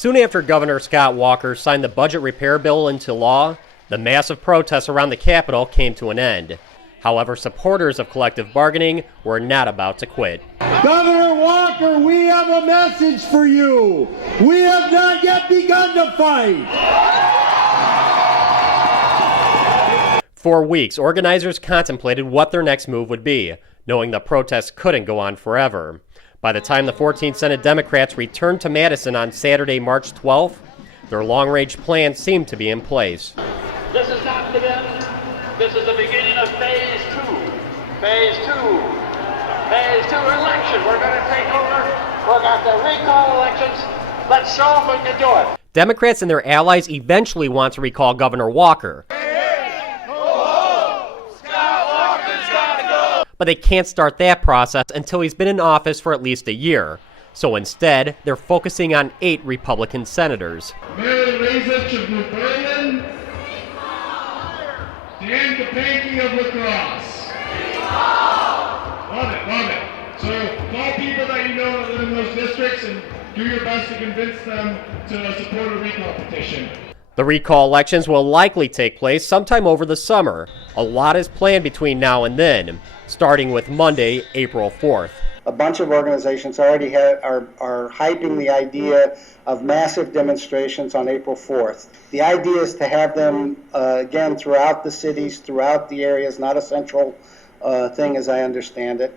Soon after Governor Scott Walker signed the budget repair bill into law, the massive protests around the Capitol came to an end. However, supporters of collective bargaining were not about to quit. Governor Walker, we have a message for you. We have not yet begun to fight. For weeks, organizers contemplated what their next move would be, knowing the protests couldn't go on forever. By the time the 14th Senate Democrats returned to Madison on Saturday, March 12th, their long-range plan seemed to be in place. This is not the end. This is the beginning of phase two. Phase two. Phase two election. We're going to take over. We've got the recall elections. Let's show them we can do it. Democrats and their allies eventually want to recall Governor Walker. But they can't start that process until he's been in office for at least a year. So instead, they're focusing on 8 Republican senators. Mary Razich of New Berlin, Dan Kapanke of La Crosse. Love it, love it. So call people that you know that live in those districts and do your best to convince them to support a recall petition. The recall elections will likely take place sometime over the summer. A lot is planned between now and then, starting with Monday, April 4th. A bunch of organizations already are hyping the idea of massive demonstrations on April 4th. The idea is to have them, again, throughout the cities, throughout the areas, not a central thing as I understand it.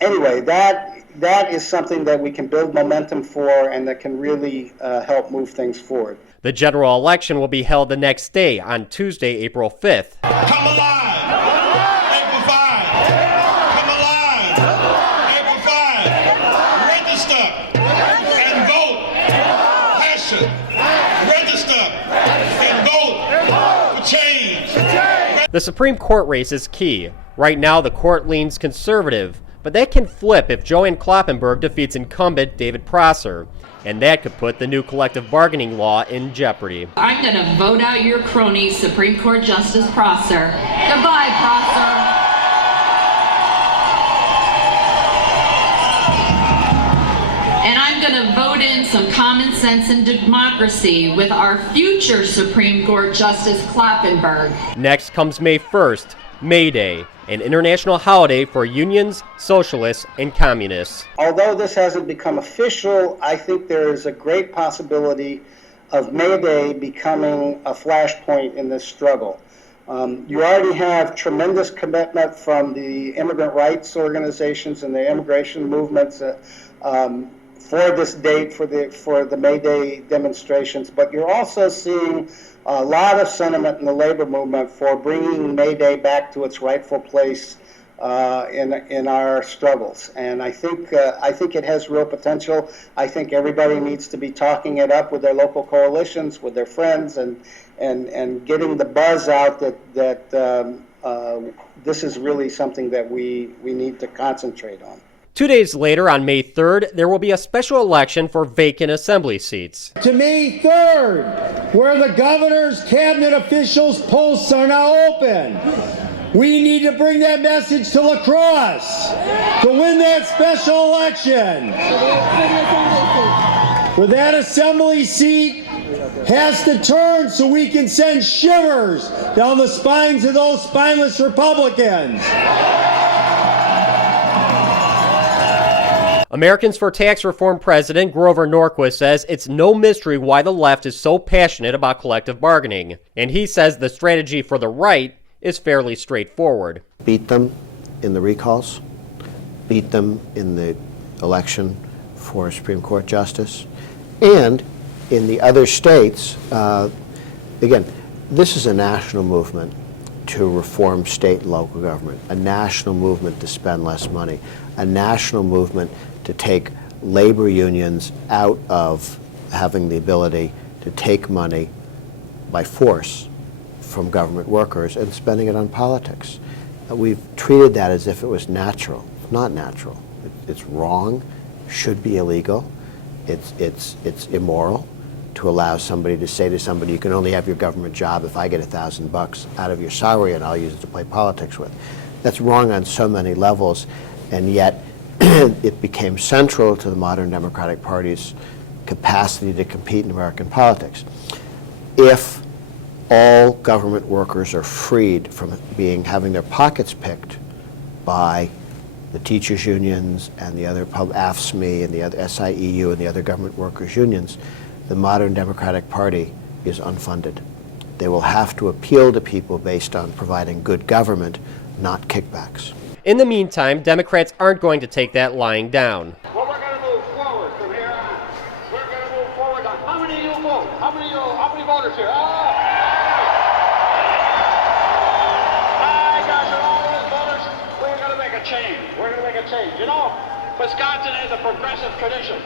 Anyway, that is something that we can build momentum for and that can really help move things forward. The general election will be held the next day on Tuesday, April 5th. Come alive! April 5! Come alive! April 5! Register and vote! Passion! Register and vote for change! The Supreme Court race is key. Right now, the court leans conservative, but that can flip if Joanne Kloppenburg defeats incumbent David Prosser, and that could put the new collective bargaining law in jeopardy. I'm going to vote out your crony, Supreme Court Justice Prosser. Goodbye, Prosser. And I'm going to vote in some common sense and democracy with our future Supreme Court Justice Kloppenburg. Next comes May 1st, May Day, an international holiday for unions, socialists, and communists. Although this hasn't become official, I think there is a great possibility of May Day becoming a flashpoint in this struggle. You already have tremendous commitment from the immigrant rights organizations and the immigration movements for this date, for the May Day demonstrations, but you're also seeing a lot of sentiment in the labor movement for bringing May Day back to its rightful place in our struggles. And I think it has real potential. I think everybody needs to be talking it up with their local coalitions, with their friends, and getting the buzz out that this is really something that we need to concentrate on. 2 days later, on May 3rd, there will be a special election for vacant assembly seats. To May 3rd, where the governor's cabinet officials' posts are now open. We need to bring that message to La Crosse to win that special election. Where that assembly seat has to turn so we can send shivers down the spines of those spineless Republicans. Americans for Tax Reform President Grover Norquist says it's no mystery why the left is so passionate about collective bargaining. And he says the strategy for the right is fairly straightforward. Beat them in the recalls, beat them in the election for a Supreme Court justice, and in the other states, again, this is a national movement to reform state and local government, a national movement to spend less money, a national movement to take labor unions out of having the ability to take money by force from government workers and spending it on politics. We've treated that as if it was natural. It's not natural. It's wrong, should be illegal. It's immoral to allow somebody to say to somebody, you can only have your government job if I get $1,000 out of your salary and I'll use it to play politics with. That's wrong on so many levels, and yet it became central to the modern Democratic Party's capacity to compete in American politics. If all government workers are freed from having their pockets picked by the teachers' unions and the other AFSCME and the other SIEU and the other government workers' unions, the modern Democratic Party is unfunded. They will have to appeal to people based on providing good government, not kickbacks. In the meantime, Democrats aren't going to take that lying down. Well, we're going to move forward from here on. We're going to move forward. How many of you vote? How many voters here? My gosh, and all those voters, we're going to make a change. We're going to make a change. You know, Wisconsin has a progressive tradition.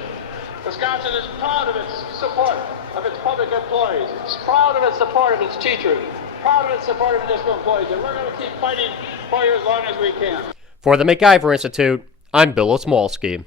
Wisconsin is proud of its support of its public employees. It's proud of its support of its teachers. Proud of its support of municipal employees. And we're going to keep fighting for you as long as we can. For the MacIver Institute, I'm Bill Osmolsky.